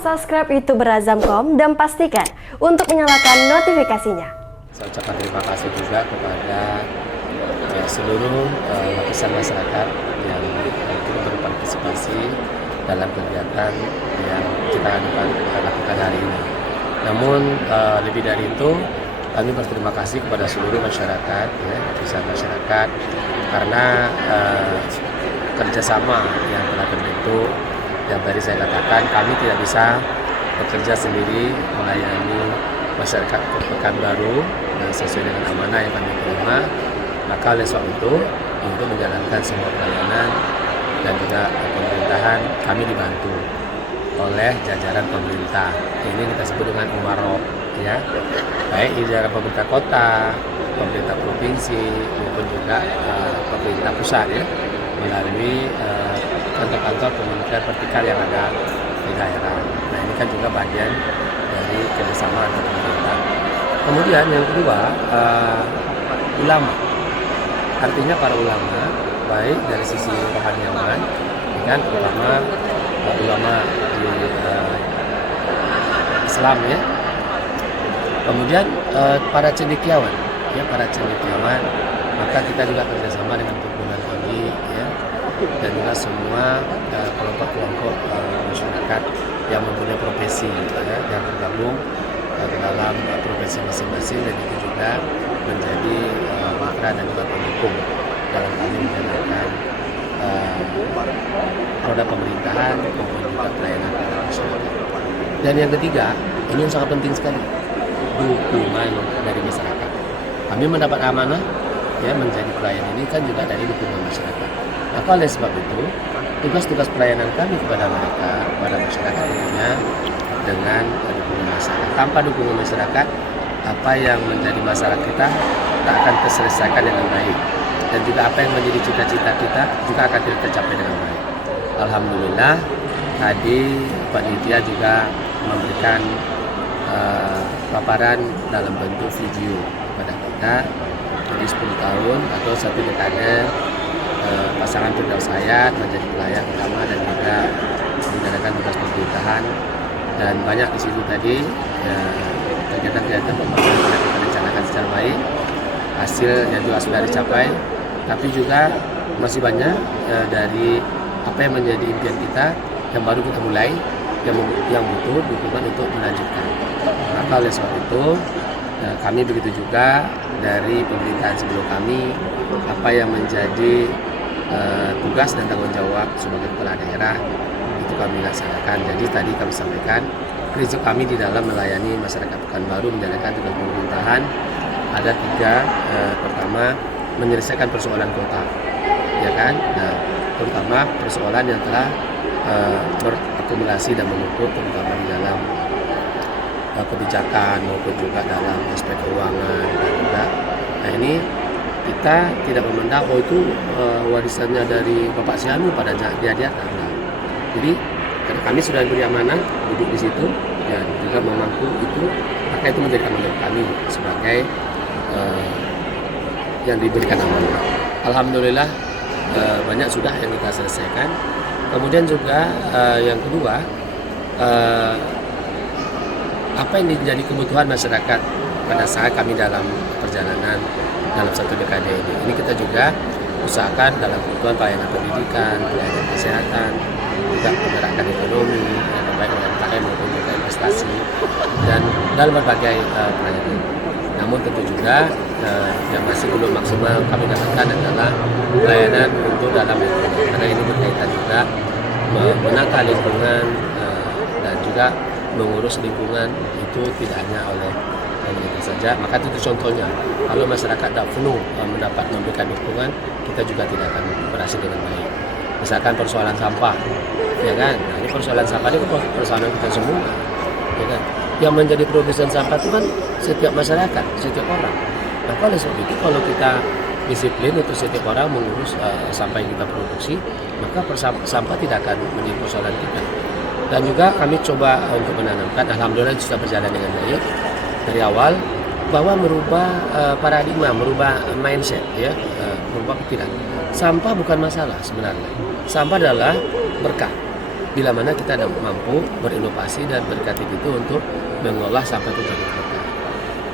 subscribe YouTube Berazamkom dan pastikan untuk menyalakan notifikasinya. Saya ucapkan terima kasih juga kepada seluruh lapisan masyarakat yang turut berpartisipasi dalam kegiatan yang kita lakukan hari ini. Namun lebih dari itu, kami berterima kasih kepada seluruh masyarakat, lapisan masyarakat, karena kerjasama yang telah terbentuk. Yang tadi saya katakan, kami tidak bisa bekerja sendiri melayani masyarakat Pekanbaru sesuai dengan amanah yang kami terima. Maka oleh sebab itu, untuk menjalankan semua pelayanan dan juga pemerintahan, kami dibantu oleh jajaran pemerintah. Ini kita sebut dengan umarok, ya, baik di jajaran pemerintah kota, pemerintah provinsi maupun juga pemerintah pusat, ya, melalui kantor-kantor kementerian vertikal yang ada di daerah. Nah, ini kan juga bagian dari kerjasama antar pemerintah. Kemudian yang kedua, ulama. Artinya para ulama, baik dari sisi rohaniawan, kan, ulama di Islam, ya. Kemudian para cendekiawan, ya, maka kita juga kerjasama dengan pimpinan kami, ya, dan juga semua kelompok-kelompok masyarakat yang mempunyai profesi, ya, yang tergabung ke dalam profesi masing-masing, dan itu juga menjadi mitra dan juga pendukung dalam kami menjalankan roda pemerintahan maupun juga pelayanan kepada masyarakat. Dan yang ketiga, ini yang sangat penting sekali, dukungan dari masyarakat. Kami mendapat amanah, ya, menjadi pelayan ini kan juga dari dukungan masyarakat. Maka oleh sebab itu, tugas-tugas pelayanan kami kepada mereka, kepada masyarakat tentunya dengan dukungan masyarakat. Tanpa dukungan masyarakat, apa yang menjadi masalah kita tak akan terselesaikan dengan baik, dan juga apa yang menjadi cita-cita kita juga akan tidak tercapai dengan baik. Alhamdulillah, tadi Pak Ditya juga memberikan paparan dalam bentuk video kepada kita. Jadi 10 tahun atau 1 dekade pasangan Firdaus Hayat menjadi pelayan utama dan juga menjalankan tugas pemerintahan, dan banyak di situ tadi kegiatan-kegiatan pembangunan yang kita rencanakan secara baik, hasil yang juga sudah dicapai, tapi juga masih banyak dari apa yang menjadi impian kita yang baru kita mulai, yang butuh dukungan untuk melanjutkan. Maka oleh sebab itu, kami begitu juga dari pemerintahan sebelum kami, apa yang menjadi tugas dan tanggung jawab sebagai kepala daerah itu kami laksanakan. Jadi tadi kami sampaikan, prinsip kami di dalam melayani masyarakat Pekanbaru menjalankan tugas pemerintahan ada 3. Pertama, menyelesaikan persoalan kota, ya kan. Nah, terutama persoalan yang telah berakumulasi dan menumpuk, terutama di dalam kebijakan maupun juga dalam aspek keuangan dan juga. Nah, ini kita tidak memandang itu warisannya dari Bapak Sianu pada dia. Nah, jadi karena kami sudah diberi amanah duduk di situ dan juga memangku itu, maka itu menjadi tanggung jawab kami sebagai yang diberikan amanah. Alhamdulillah banyak sudah yang kita selesaikan. Kemudian juga yang kedua, apa yang menjadi kebutuhan masyarakat pada saat kami dalam perjalanan dalam 1 dekade ini. Ini kita juga usahakan dalam kebutuhan pelayanan pendidikan, pelayanan kesehatan, juga pergerakan ekonomi, baik UMKM maupun juga investasi, dan dalam berbagai pelayanan. Namun tentu juga yang masih belum maksimal kami dapatkan adalah pelayanan untuk dalam ekonomi, karena ini berkaitan juga menata lingkungan dan juga mengurus lingkungan itu tidak hanya oleh pemerintah saja. Maka itu contohnya, kalau masyarakat tak penuh mendapat memberikan dukungan, kita juga tidak akan berhasil dengan baik. Misalkan persoalan sampah, ya kan. Nah, ini persoalan sampah ini persoalan kita semua, ya kan. Yang menjadi produsen sampah itu kan setiap masyarakat, setiap orang. Nah, oleh sebab itu, kalau kita disiplin untuk setiap orang mengurus sampah yang kita produksi, maka sampah tidak akan menjadi persoalan kita. Dan juga kami coba untuk menanamkan, alhamdulillah sudah berjalan dengan baik dari awal, bahwa merubah paradigma, merubah mindset, ya, merubah pikiran. Sampah bukan masalah sebenarnya. Sampah adalah berkah. bila mana kita mampu berinovasi dan berkreatif itu untuk mengolah sampah itu dari kota.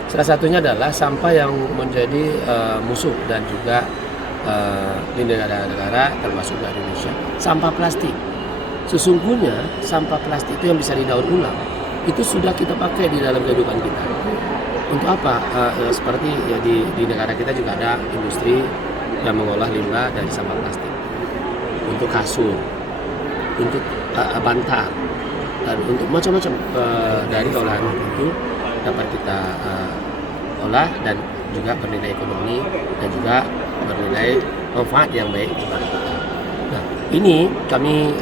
Salah satunya adalah sampah yang menjadi musuh dan juga di negara-negara termasuk di Indonesia, sampah plastik. Sesungguhnya sampah plastik itu yang bisa didaur ulang itu sudah kita pakai di dalam kehidupan kita. Untuk apa? Seperti ya di negara kita juga ada industri yang mengolah limbah dari sampah plastik untuk kasur, untuk bantal, dan untuk macam-macam dari olahan itu dapat kita olah dan juga bernilai ekonomi dan juga bernilai manfaat yang baik kepada kita. Nah, ini kami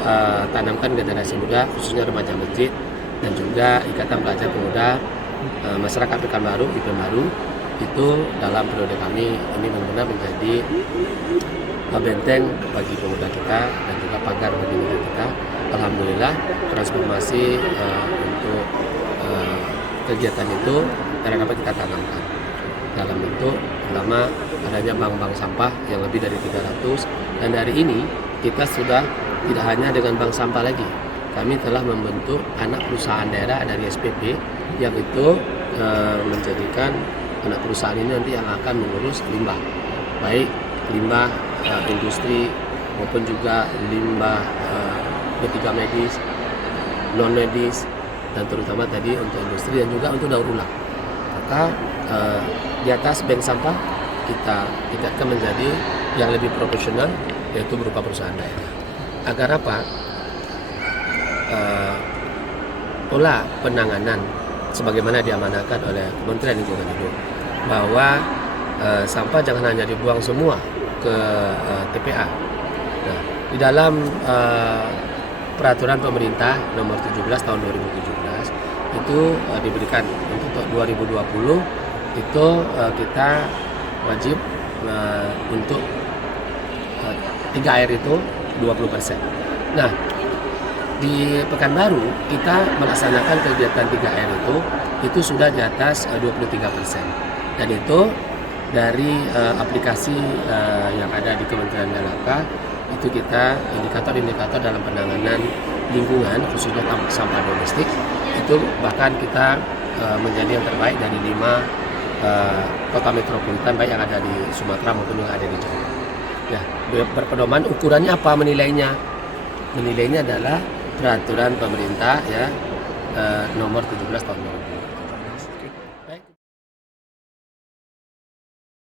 tanamkan generasi muda, khususnya remaja masjid dan juga Ikatan Pelajar Pemuda Masyarakat Pekanbaru, Pekanbaru itu dalam periode kami ini benar-benar menjadi benteng bagi pemuda kita dan juga pagar bagi negara kita. Alhamdulillah transformasi untuk kegiatan itu karena dapat kita tanamkan dalam bentuk pertama adanya bank-bank sampah yang lebih dari 300, dan dari ini kita sudah tidak hanya dengan bank sampah lagi, kami telah membentuk anak perusahaan daerah dari SPP yang itu menjadikan anak perusahaan ini nanti yang akan mengurus limbah, baik limbah industri maupun juga limbah B3 medis, non medis, dan terutama tadi untuk industri dan juga untuk daur ulang. Maka di atas bank sampah kita tingkatkan menjadi yang lebih profesional, yaitu berupa perusahaan daerah. Agar apa? Pola penanganan sebagaimana diamanahkan oleh Kementerian Lingkungan Hidup bahwa sampah jangan hanya dibuang semua ke TPA. Nah, di dalam peraturan pemerintah nomor 17 tahun 2017 itu diberikan untuk 2020 itu kita wajib untuk 3R itu 20%. Nah, di Pekanbaru kita melaksanakan kegiatan 3R itu sudah di atas 23%, dan itu dari aplikasi yang ada di Kementerian LHK itu kita indikator-indikator dalam penanganan lingkungan khususnya sampah domestik itu bahkan kita menjadi yang terbaik dari 5 kota metropolitan baik yang ada di Sumatera maupun yang ada di Jawa. Ya, berpedoman ukurannya apa menilainya? Menilainya adalah peraturan pemerintah ya nomor 17 tahun 2020.